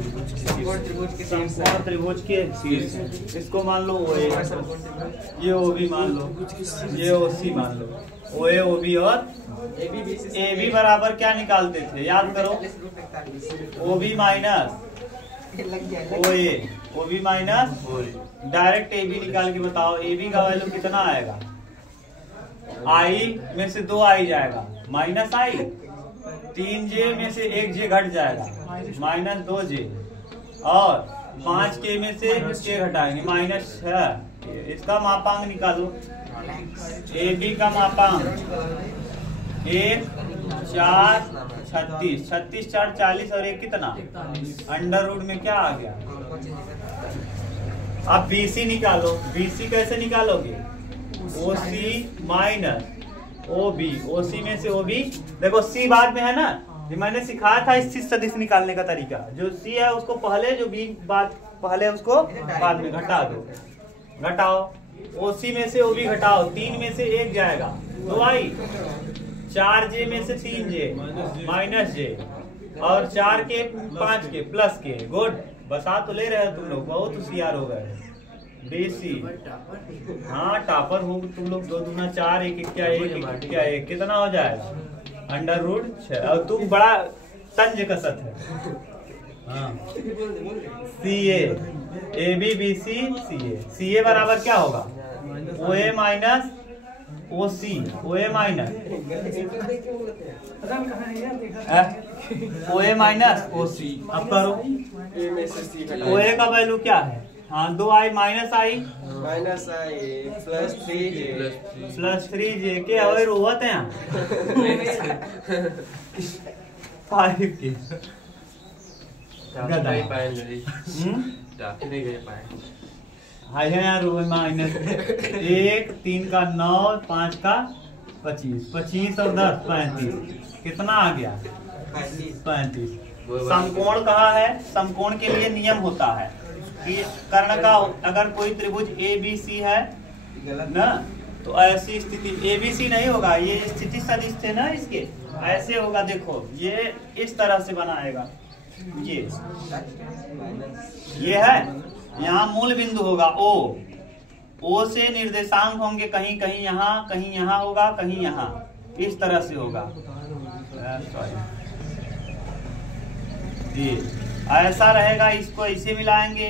त्रिभुज के समकोण त्रिभुज के शीर्ष, इसको मान लो वो ये ओ भी मान लो, ये ओ सी मान लो, OA OB और AB बराबर क्या निकालते थे, याद करो, OB minus OA, OB minus direct AB निकाल के बताओ AB का वैल्यू कितना आएगा। I में से 2 I जाएगा माइनस I, 3J में से 1J घट जाएगा माइनस 2J, और 5K में से K घटाएंगे माइनस 6। इसका मापांक निकालो, AB का मापांक 1 4 36, 36 4 40 और 1 कितना, अंडर रूट में क्या आ गया। अब BC निकालो, BC कैसे निकालोगे, OC माइनस OB, OC में से OB, देखो C बाद में है ना, ये मैंने सिखाया था इस सदिश निकालने का तरीका, जो C है उसको पहले, जो B बाद पहले उसको बाद में घटा दो, घटाओ, OC में से OB घटाओ, 3 में से 1 जाएगा 2I, 4J में से 3J माइनस J, और 4K 5K plus K। Good, बता तो ले रहे हो तुम लोग, बहुत होशियार हो गए। BC, हाँ टापर हो तुम लोग, 2 दूना 4, 1 क्या 1 क्या 1 कितना हो जाएगा, अंडर रूट 6। और तू बड़ा तंज कसत है। हाँ, CA AB BC CA, CA बराबर क्या होगा, OA minus OC, OA minus OA minus OC। अब करो, OA का वैल्यू क्या है, हाँ 2I minus I plus 3J के और रोवत है 5K। हाँ यार माइनस 1 3 का 9 5 का 25, 25 और 10 35, कितना आ गया 35। समकोण कहा है, समकोण के लिए नियम होता है कि कर्ण का अगर कोई त्रिभुज ABC है ना, तो ऐसी स्थिति ABC नहीं होगा, ये स्थिति सदिश थे ना इसके, ऐसे होगा। देखो ये इस तरह से बनाएगा, ये है, यहाँ मूल बिंदु होगा O से निर्देशांक होंगे, कहीं कहीं यहाँ होगा, कहीं यहाँ, इस तरह से होगा। ये ऐसा रहेगा, इसको इसे मिलाएंगे,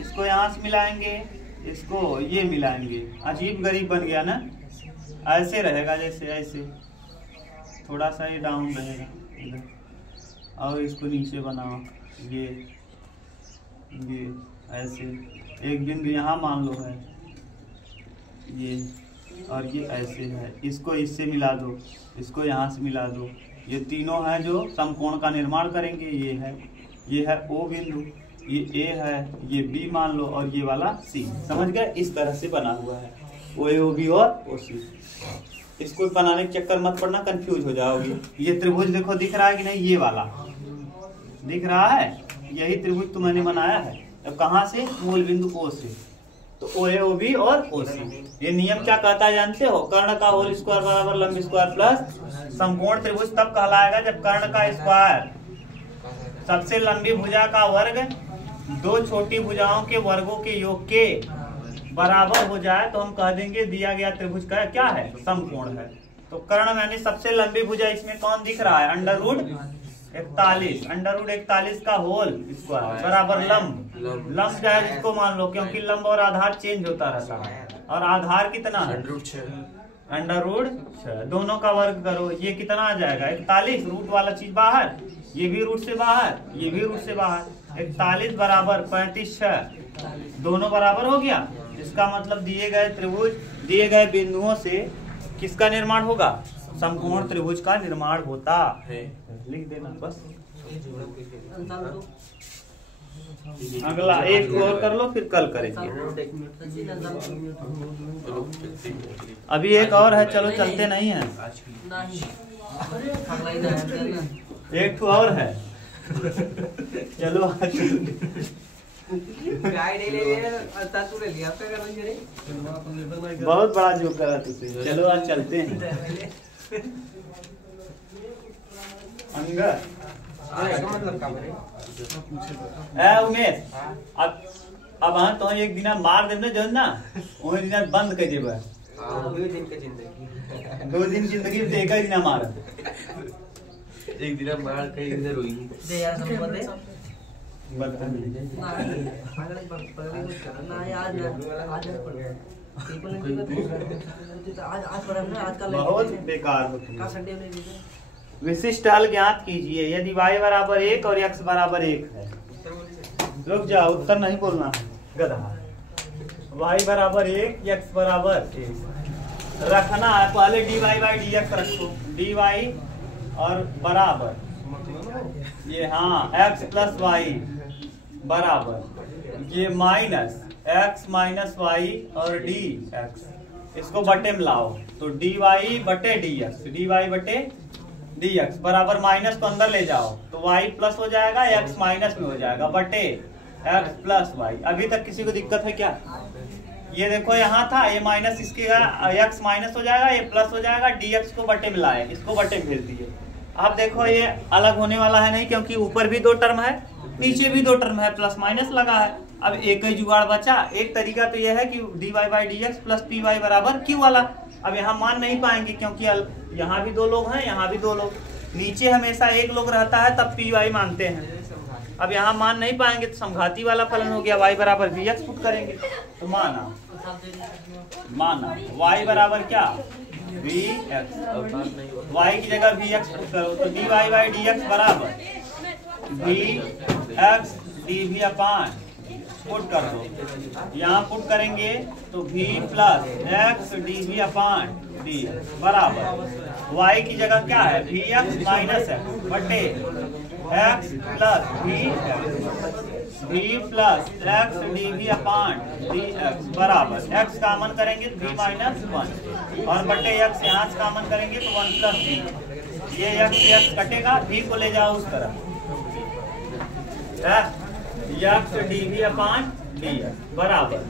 इसको यहाँ से मिलाएंगे, इसको ये मिलाएंगे, अजीब गरीब बन गया ना, ऐसे रहेगा, जैसे ऐसे थोड़ा सा ही डाउन रहेगा इधर, और इसको नीचे बनाओ, ये ऐसे एक बिंदु यहाँ मान लो है ये, और ये ऐसे है, इसको इससे मिला दो, इसको यहाँ से मिला दो, ये तीनों हैं जो समकोण का निर्माण करेंगे। ये है O बिंदु, ये A है, ये B मान लो, और ये वाला C, समझ गए, इस तरह से बना हुआ है OA OB और OC। इसको बनाने के चक्कर मत पड़ना, कंफ्यूज हो जाओगे। ये त्रिभुज देखो दिख रहा है कि नहीं, ये वाला दिख रहा है, यही त्रिभुज तो मैंने बनाया है। अब कहाँ से, मूल बिंदु O से, तो OA OB और OC। ये नियम क्या कहता है जानते हो, कर्ण का होल स्क्वायर बराबर लंब स्क्वायर प्लस समकोण त्रिभुज तब कहलाएगा जब कर्ण का स्क्वायर सबसे लंबी भुजा का वर्ग 2 छोटी भुजाओं के वर्गों के योग के बराबर हो जाए, तो हम कह देंगे दिया गया त्रिभुज का क्या है, समकोण है। तो कर्ण यानी सबसे लंबी भुजा, इसमें कौन दिख रहा है, अंडर रूट 41, अंडर रूट 41 का होल स्क्वायर बराबर लंब चाहे जिसको मान लो, क्योंकि लंब और आधार चेंज होता रहता है, और आधार कितना है, अंडर रूट 6, दोनों का वर्ग करो, ये कितना आ जाएगा 41, रूट वाला चीज बाहर, ये भी रूट से बाहर, ये भी रूट से बाहर, 41 बराबर 35 6, दोनों बराबर हो गया। इसका मतलब दिए गए त्रिभुज, दिए गए बिंदुओं से किसका निर्माण होगा, समकोण त्रिभुज का निर्माण होता है। लिख देना बस। अगला एक और कर लो, फिर कल करेंगे। अभी एक और है, चलो चलते नहीं है, एक तो और है, चलो बहुत बड़ा जोक करा तुझे, चलो आज चलते हैं। उमेश अब हाँ तो एक दिन मार देना जो ना, वही दिन बंद कर देबा। 2 दिन जिंदगी में एक ही ना मारा। एक दिन मार कहीं इधर हुई दे यार सब बता दे बता ना यार आज आज पढ़ा ना आज कल बहुत बेकार होती का है। संडे में भी विशिष्ट हल ज्ञात कीजिए यदि y बराबर 1 और x बराबर 1 है। रुक जाओ, उत्तर नहीं बोलना है गधा। y बराबर 1 x बराबर 1 रखना है, पहले dy बाई dx रखो। dy और बराबर ये हाँ x प्लस वाई बराबर ये माइनस x माइनस वाई और dx, इसको बटे में लाओ तो dy बटे dx, dy बटे dx बराबर माइनस को अंदर ले जाओ तो y प्लस हो जाएगा, x माइनस में हो जाएगा बटे x प्लस वाई। अभी तक किसी को दिक्कत है क्या? ये देखो यहाँ था, ये माइनस इसके x माइनस हो जाएगा, ये प्लस हो जाएगा, dx को बटे में लाए, इसको बटे में भेज दिए। अब देखो ये अलग होने वाला है नहीं, क्योंकि ऊपर भी 2 टर्म है नीचे भी 2 टर्म है, प्लस माइनस लगा है। अब एक ही जुगाड़ बचा। एक तरीका तो यह है कि dy by dx plus py बराबर q वाला। अब यहाँ मान नहीं पाएंगे क्योंकि यहाँ भी 2 लोग हैं, यहाँ भी 2 लोग, नीचे हमेशा 1 लोग रहता है तब py मानते हैं। अब यहाँ मान नहीं पाएंगे तो समघाती वाला फलन हो गया, y बराबर vx पुट करेंगे तो माना y बराबर क्या vx, y की जगह vx पुट करो तो dy बाई dx बराबर vx dv अपान पुट कर दो। यहाँ पुट करेंगे तो v प्लस x dv अपान dx बराबर y की जगह क्या है vx माइनस x बटे x plus v plus x dv अपान dx बराबर x कॉमन करेंगे तो v माइनस 1 और बटे x यहाँ से कॉमन करेंगे तो 1 प्लस v, ये x कटेगा, v को ले जाओ उस तरफ, x dv अपान dx बराबर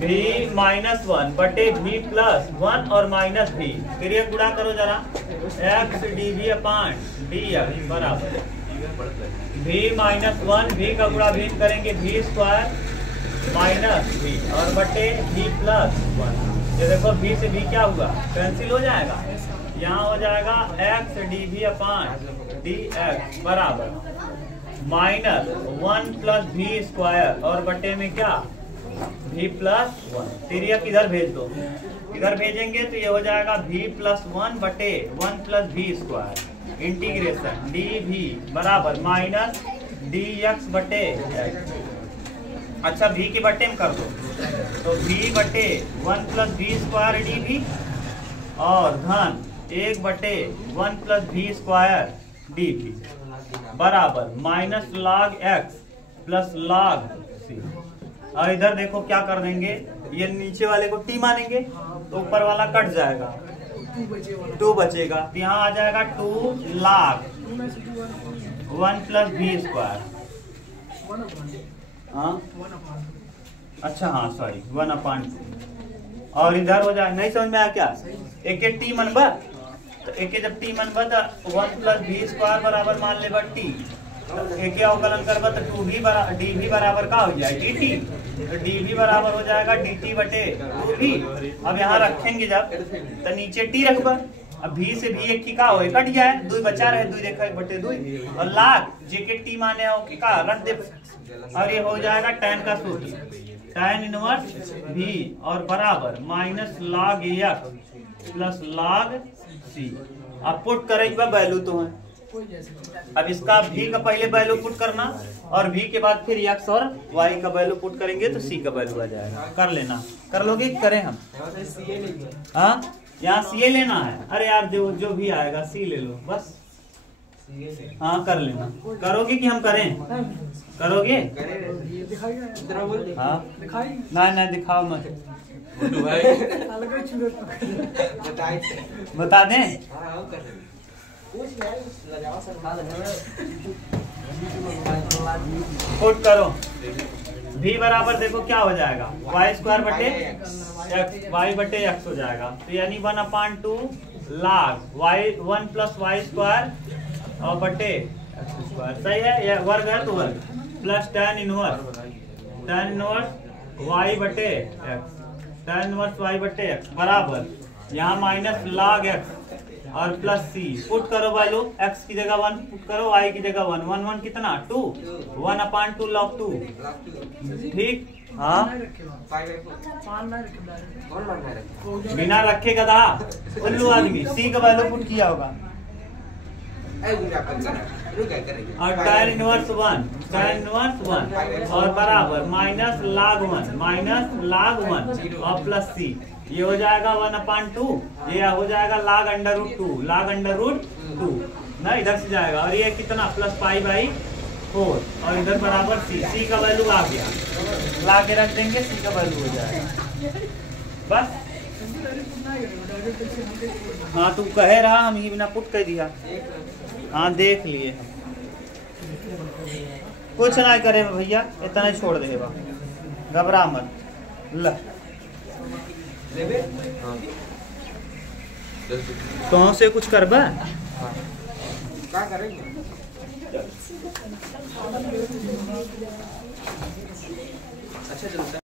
v माइनस 1 बटे v प्लस 1 और माइनस v, फिर ये गुणा करो जरा, x dv अपान dx बराबर v माइनस 1, v का गुणा v करेंगे v स्क्वायर माइनस v और बटे v प्लस 1। ये देखो v से v क्या हुआ, कैंसिल हो जाएगा, यहाँ हो जाएगा x dv अपान dx बराबर माइनस 1 प्लस v स्क्वायर और बटे में क्या v प्लस 1। फिर ये किधर भेज दो, इधर भेजेंगे तो ये हो जाएगा v प्लस 1 बटे 1 plus v square integration dv बराबर माइनस dx बटे x। अच्छा v के बटे में कर दो तो v बटे 1 प्लस v स्क्वायर dv और धन 1 बटे 1 प्लस v स्क्वायर dv बराबर minus log x plus log c। और इधर देखो क्या कर देंगे, ये नीचे वाले को t मानेंगे तो ऊपर वाला कट जाएगा, 2 बचेगा तो यहाँ आ जाएगा 2 लॉग 1 प्लस v स्क्वायर। हाँ अच्छा हाँ सॉरी 1/2 और इधर हो जाए, नहीं समझ में आया क्या? एक t मनबा तो एक जब t मनबा तो 1 प्लस v स्क्वायर बराबर मान ले t, एक अवकलन करबा तो 2v dv बराबर का हो जाए dt, तो dv बराबर हो जाएगा dt बटे 2v। अब यहाँ रखेंगे जब तो नीचे t रखबा, अब v से v एक की का हो कट जाए, 2 बचा रहे, 2 देखा 1 बटे 2 और लाख जेके t माने हो कि का रख दे और ये हो जाएगा tan का सूत्र tan इनवर्स v और बराबर minus log x plus log c। अब पुट करेंगे वैल्यू तो है, अब इसका v का पहले वैल्यू पुट करना और v के बाद फिर x और y का वैल्यू पुट करेंगे तो c का वैल्यू आ जाएगा। कर लेना, कर लोगे करें हम? हाँ यहाँ ca लेना है, अरे यार जो भी आएगा c ले लो बस। हाँ कर लेना, करोगे कि हम करें? करोगे? हाँ नहीं दिखाओ मत, बता दें? पुट करो v बराबर देखो क्या हो जाएगा y स्क्वायर बटे x, y बटे x हो जाएगा तो यानी 1/2 log y 1 plus y square और बटे x स्क्वायर, सही है, या वर्ग है तो वर्ग प्लस tan इनवर्स y बटे x, tan इनवर्स y बटे x बराबर यहाँ माइनस log x और प्लस c पुट करो वैल्यू, x की जगह 1 पुट करो, y की जगह 1, 1 1 कितना 2, 1/2 log 2, ठीक। हाँ बिना रखे गधा उल्लू आदमी, c का वैल्यू पुट किया होगा और tan इनवर्स 1 और बराबर माइनस log 1 और प्लस c, ये हो जाएगा 1/2, ये हो जाएगा log √2 ना, इधर से जाएगा और ये कितना प्लस π/4 और इधर बराबर c का वैल्यू आ गया, ला के रख देंगे, c का वैल्यू हो जाएगा बस। हाँ तू कहे रहा, हम ही बिना पुट कर दिया। हाँ देख लिए हम, कुछ ना करे भैया, इतना ही छोड़ दे, घबरा मत। ल कौन से कुछ करबा क्या करेंगे? अच्छा चलता